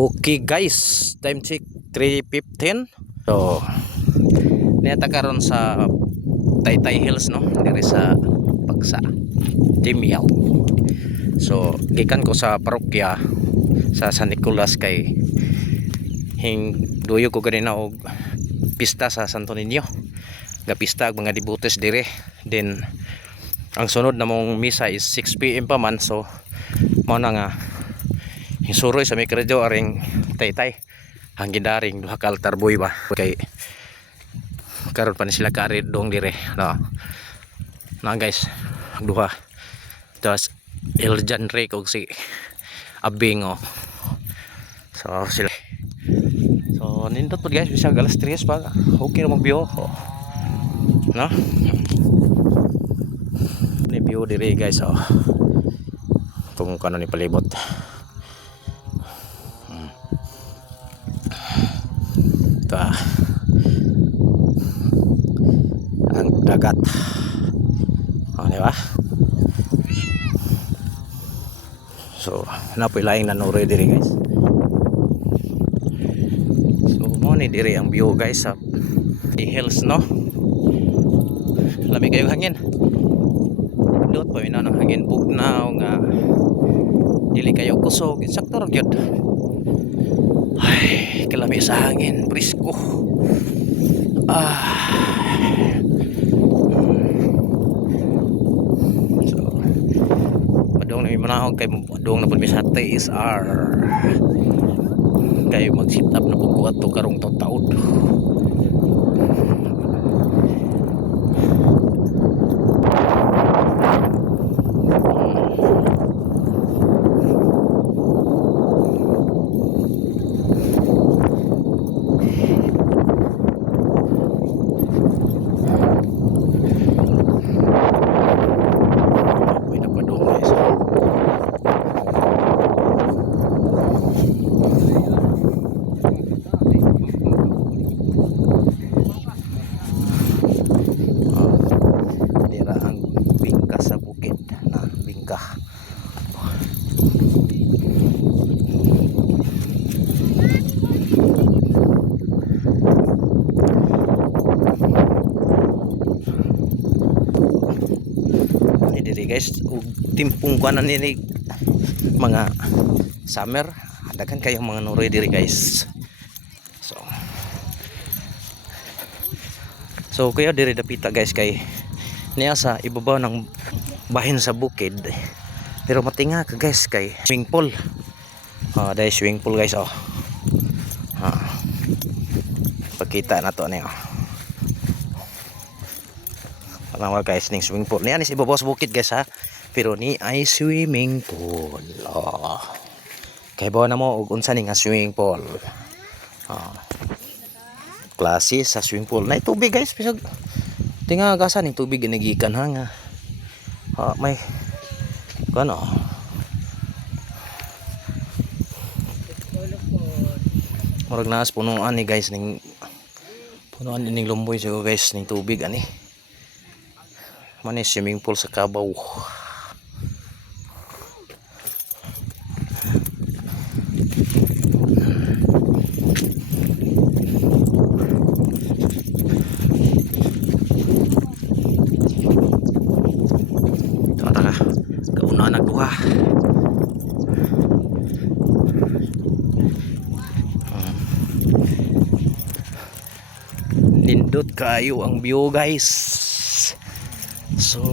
Okay guys, time check 3:15. So, niyata karon sa Taytay Hills no, diri sa Pagsa, Timiyaw. So, gikan ko sa parokya sa San Nicolas kay duyo ko ganina og pista sa Santo Niño. Gapista ang mga debutes dire. Then ang sunod na mong misa is 6 PM pa man, so mao na nga hisuroy sa mikradyo aring Taytay ang gidaring duha ka altar boy ba kay karon pa ni sila kari dong dire no na guys duha tas Eljan Ray kog si Abing oh. So sila so nindot po guys bisag alas 3 pa okay na mag-view oh. No ni view dire guys oh kung kano ni palibot ang dagat diba? So napoy laing nanuri diri guys, so mo ni diri ang view guys sa hills no, lamig kayong hangin dot pa minaw ng hangin bugnaw nga dili kayo kusog insakto ra gyud. Ay, kalami sa hangin, presko. So, padong na may manahog kay padong na po may sa TSR. Kay mag-sit up na po ko ato karong taon. Guys, timpong kanan ni mga summer daghan kayong mga nuroy diri guys. So kaya diri dapita guys kay niya sa ibabaw ng bahin sa bukid pero matinga ka guys kay swimming pool. Dahil swimming pool guys oh. Pakita na to niya. Panawag guys ning swimming pool. Niyan is ibabaw sa bukid guys ha. Pero ni ay swimming pool. Kay bawa na mo og unsa ni nga swimming pool. Klase sa swimming pool. Na tubig guys bisag tinga gasa ning tubig ginagikan ha nga. May kano. Murag naas punuan ni guys ning punuan ning lumboy so guys ning tubig ani. Mani swimming pool sa Kabaw. Taka kauna nagduha. Nindot kayo ang view guys. So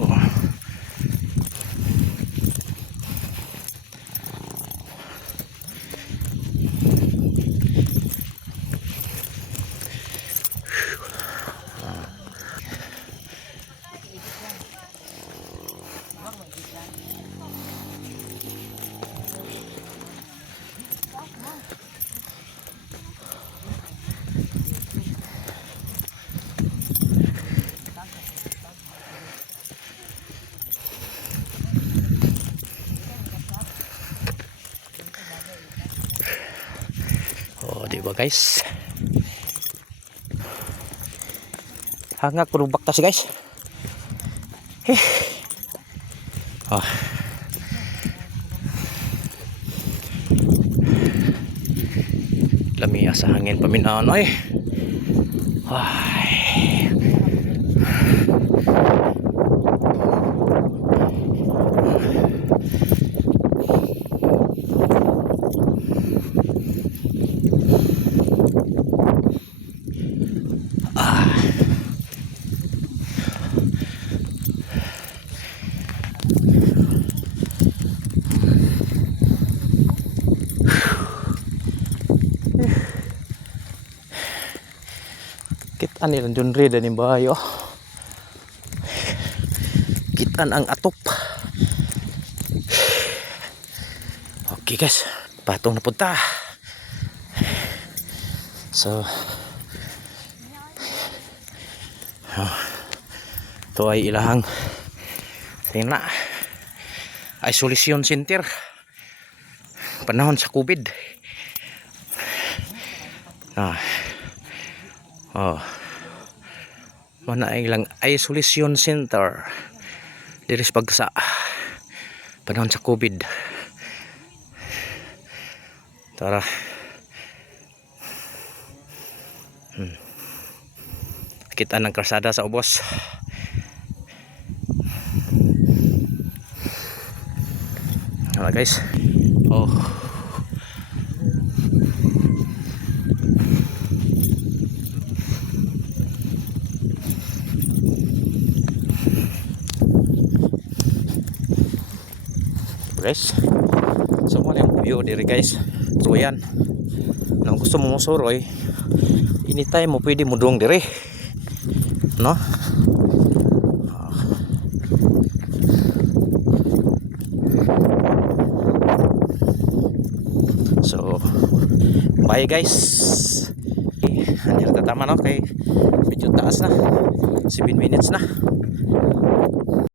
diba guys, hangak puro baktas guys. Lumiya sa hangin paminaan ay. Ay. Kitaan nilang dun rin ni bayo. Kitaan ang atop. Okay guys, patong na punta. So ito ay ilahang tina isolation center panahon sa COVID. Mana ilang isolation center diri sa pagsa panahon sa COVID. Tara. Kita ng kalsada sa ubos. Wala guys. Oh. Guys, so mo yung view diri guys. So yan, kung gusto mo musuroy anytime mo pwede mo duong diri, no? So bye guys. Ano tama no kay medyo taas na 7 minutes na.